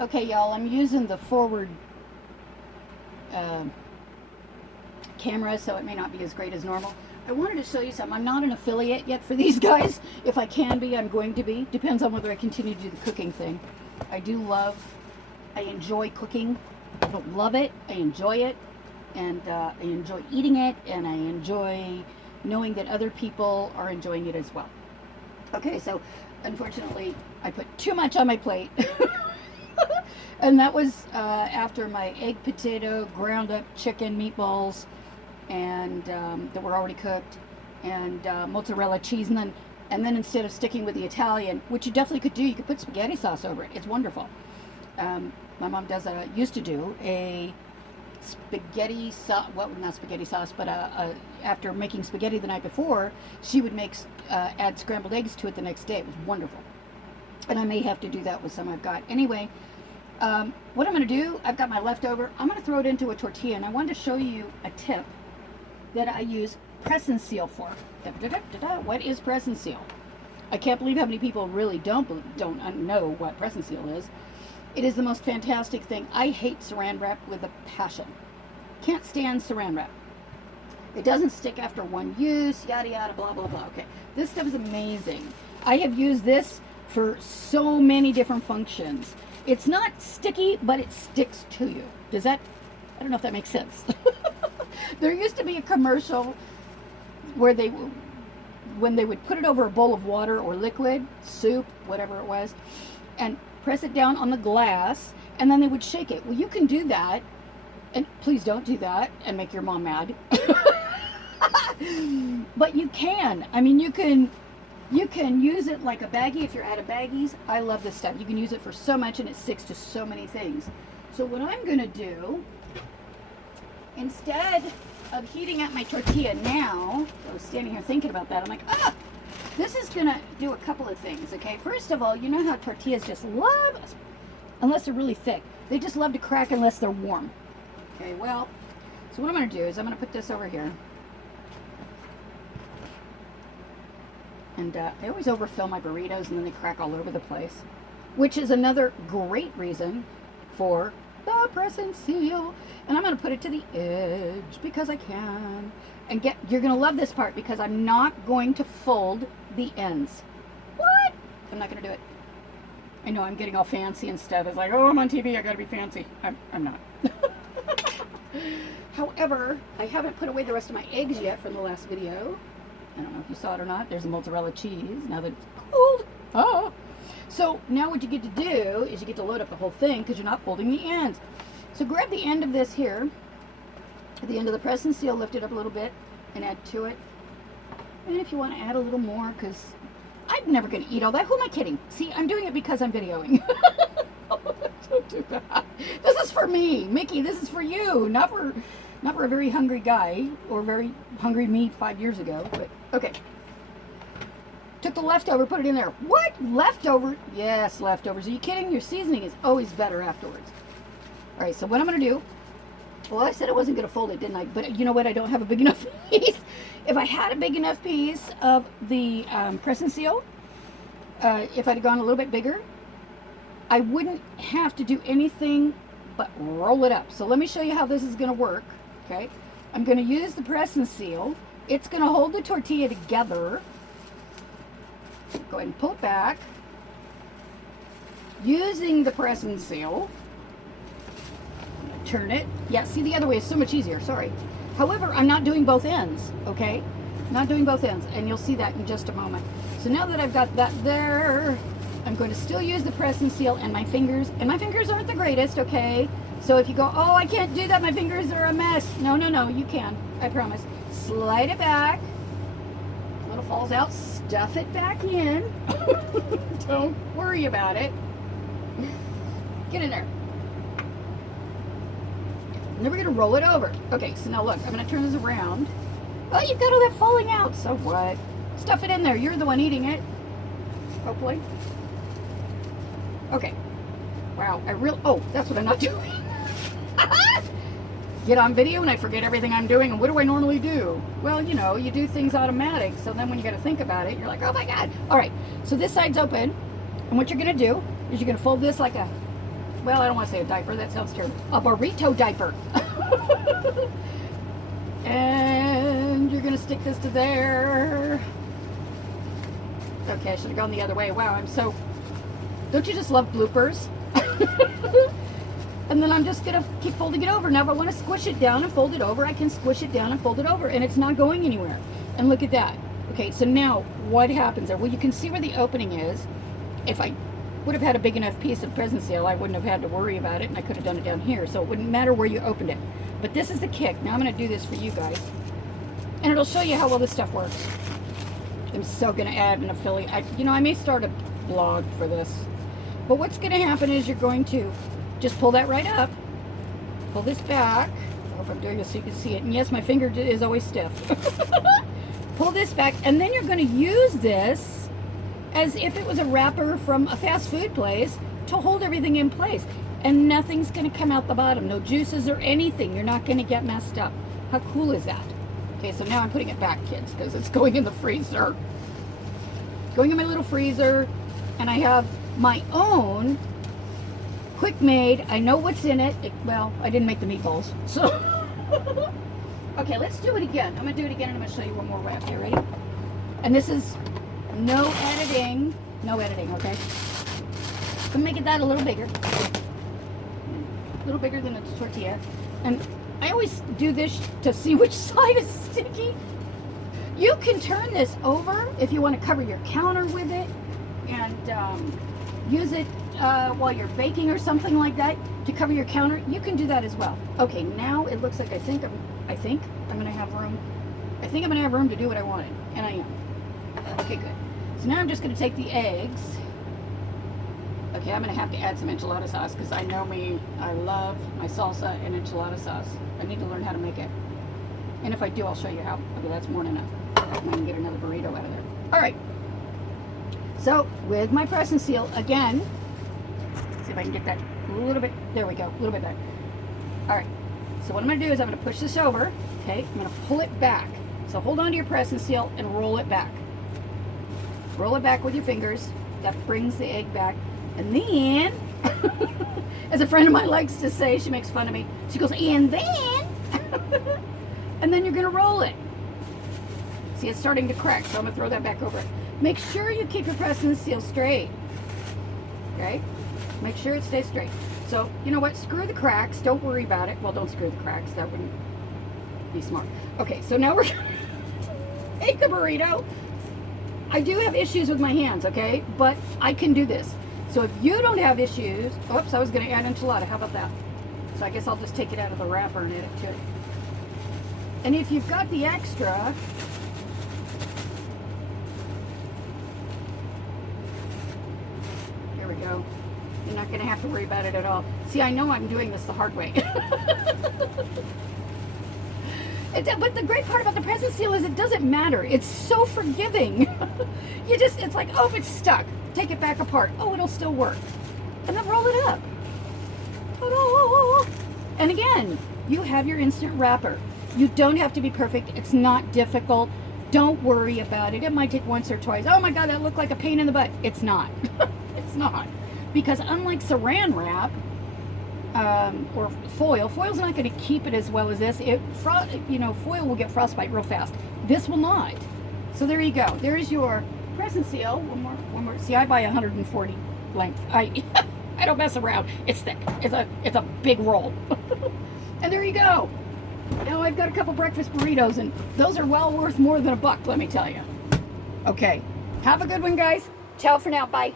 Okay, y'all, I'm using the forward uh, camera, so it may not be as great as normal. I wanted to show you something. I'm not an affiliate yet for these guys. If I can be, I'm going to be. Depends on whether I continue to do the cooking thing. I enjoy cooking. I don't love it. I enjoy it. And I enjoy eating it. And I enjoy knowing that other people are enjoying it as well. Okay, so unfortunately, I put too much on my plate. And that was after my egg potato, ground up chicken meatballs, and that were already cooked, and mozzarella cheese, and then instead of sticking with the Italian, which you definitely could do, you could put spaghetti sauce over it. It's wonderful. My mom used to do a spaghetti sauce. Well, not spaghetti sauce, but after making spaghetti the night before, she would add scrambled eggs to it the next day. It was wonderful. And I may have to do that with some I've got. Anyway, what I'm going to do, I've got my leftover. I'm going to throw it into a tortilla, and I wanted to show you a tip that I use press and seal for. What is press and seal? I can't believe how many people really don't know what press and seal is. It is the most fantastic thing. I hate Saran Wrap with a passion. Can't stand Saran Wrap. It doesn't stick after one use, yada yada, blah blah blah. Okay, this stuff is amazing. I have used this for so many different functions. It's not sticky, but it sticks to you. I don't know if that makes sense. There used to be a commercial where when they would put it over a bowl of water or liquid, soup, whatever it was, and press it down on the glass, and then they would shake it. Well, you can do that, and please don't do that and make your mom mad. But you can. I mean, you can use it like a baggie if you're out of baggies. I love this stuff. You can use it for so much, and it sticks to so many things. So what I'm going to do, instead of heating up my tortilla now, I was standing here thinking about that. I'm like, this is going to do a couple of things, okay? First of all, you know how tortillas just love, unless they're really thick, they just love to crack unless they're warm. Okay, well, so what I'm going to do is I'm going to put this over here. And I always overfill my burritos, and then they crack all over the place, which is another great reason for the press and seal. And I'm going to put it to the edge because I can. And you're going to love this part because I'm not going to fold the ends. What? I'm not going to do it. I know I'm getting all fancy and stuff. It's like, oh, I'm on TV, I got to be fancy. I'm not. However, I haven't put away the rest of my eggs yet from the last video. I don't know if you saw it or not. There's the mozzarella cheese now that it's cooled. So now what you get to do is you get to load up the whole thing because you're not folding the ends. So grab the end of this here, at the end of the press and seal, lift it up a little bit and add to it. And if you want to add a little more, because I'm never going to eat all that. Who am I kidding? See, I'm doing it because I'm videoing. Don't do that. This is for me, Mickey. This is for you, not for a very hungry guy or very hungry me 5 years ago. But okay. Took the leftover, put it in there. What? Leftover? Yes, leftovers. Are you kidding? Your seasoning is always better afterwards. All right, so what I'm going to do, well, I said I wasn't going to fold it, didn't I? But you know what? I don't have a big enough piece. If I had a big enough piece of the press and seal, if I'd have gone a little bit bigger, I wouldn't have to do anything but roll it up. So let me show you how this is going to work, okay? I'm going to use the press and seal. It's going to hold the tortilla together. Go ahead and pull it back. Using the press and seal. Turn it. Yeah, see, the other way is so much easier. Sorry. However, I'm not doing both ends, okay? Not doing both ends, and you'll see that in just a moment. So now that I've got that there, I'm going to still use the press and seal and my fingers aren't the greatest, okay? So if you go, oh, I can't do that, my fingers are a mess. No, you can, I promise. Slide it back. A little falls out, stuff it back in. Don't worry about it. Get in there. And then we're going to roll it over. Okay, so now look, I'm going to turn this around. Oh, you've got all that falling out. So what? Stuff it in there. You're the one eating it. Hopefully. Okay. Wow, oh, that's what I'm not doing. Get on video and I forget everything I'm doing. And what do I normally do? Well, you know, you do things automatic. So then when you got to think about it, you're like, oh my God. All right, so this side's open. And what you're going to do is you're going to fold this like a well, I don't want to say a diaper, that sounds terrible. A burrito diaper. And you're gonna stick this to there. Okay, I should have gone the other way. Wow, don't you just love bloopers? And then I'm just gonna keep folding it over. Now if I want to squish it down and fold it over, I can squish it down and fold it over, and it's not going anywhere. And look at that. Okay, so now what happens there? Well, you can see where the opening is. If I would have had a big enough piece of present seal, I wouldn't have had to worry about it, and I could have done it down here, so it wouldn't matter where you opened it. But this is the kick. Now I'm going to do this for you guys, and it'll show you how well this stuff works. I'm so going to add an affiliate. I may start a blog for this, but what's going to happen is you're going to just pull that right up, pull this back. I hope I'm doing this so you can see it. And yes, my finger is always stiff. Pull this back, and then you're going to use this as if it was a wrapper from a fast food place to hold everything in place. And nothing's going to come out the bottom. No juices or anything. You're not going to get messed up. How cool is that? Okay, so now I'm putting it back, kids, because it's going in the freezer. Going in my little freezer, and I have my own quick made. I know what's in it. Well, I didn't make the meatballs, so... Okay, let's do it again. I'm going to do it again, and I'm going to show you one more wrap here. Ready? And this is no editing. No editing, okay? I'm going to make it that a little bigger. A little bigger than a tortilla. And I always do this to see which side is sticky. You can turn this over if you want to cover your counter with it and use it while you're baking or something like that to cover your counter. You can do that as well. Okay, now it looks like I think I'm going to have room. I think I'm going to have room to do what I wanted, and I am. Okay, good. So now I'm just going to take the eggs. Okay, I'm going to have to add some enchilada sauce because I know me. I love my salsa and enchilada sauce. I need to learn how to make it. And if I do, I'll show you how. Okay, that's more than enough. I can get another burrito out of there. All right. So with my press and seal again. See if I can get that a little bit. There we go. A little bit better. All right. So what I'm going to do is I'm going to push this over. Okay. I'm going to pull it back. So hold on to your press and seal and roll it back. Roll it back with your fingers. That brings the egg back. And then, as a friend of mine likes to say, she makes fun of me. She goes, and then, and then you're going to roll it. See, it's starting to crack, so I'm going to throw that back over it. Make sure you keep your press and seal straight. Okay? Make sure it stays straight. So, you know what? Screw the cracks. Don't worry about it. Well, don't screw the cracks. That wouldn't be smart. Okay, so now we're going to take the burrito. I do have issues with my hands, okay? But I can do this. So if you don't have issues... Oops, I was going to add enchilada. How about that? So I guess I'll just take it out of the wrapper and add it to it. And if you've got the extra... Here we go. You're not going to have to worry about it at all. See, I know I'm doing this the hard way. But the great part about the present seal is it doesn't matter. It's so forgiving. It's like, oh, it's stuck. Take it back apart. Oh, it'll still work. And then roll it up. Ta-da! And again, you have your instant wrapper. You don't have to be perfect. It's not difficult. Don't worry about it. It might take once or twice. Oh my God, that looked like a pain in the butt. It's not. It's not. Because unlike Saran Wrap, or foil's not going to keep it as well as this. Foil will get frostbite real fast. This will not. So there you go. There's your present seal. One more. See, I buy 140 length. I don't mess around. It's thick. It's a big roll. And there you go. Now I've got a couple breakfast burritos, and those are well worth more than $1, let me tell you. Okay. Have a good one, guys. Ciao for now. Bye.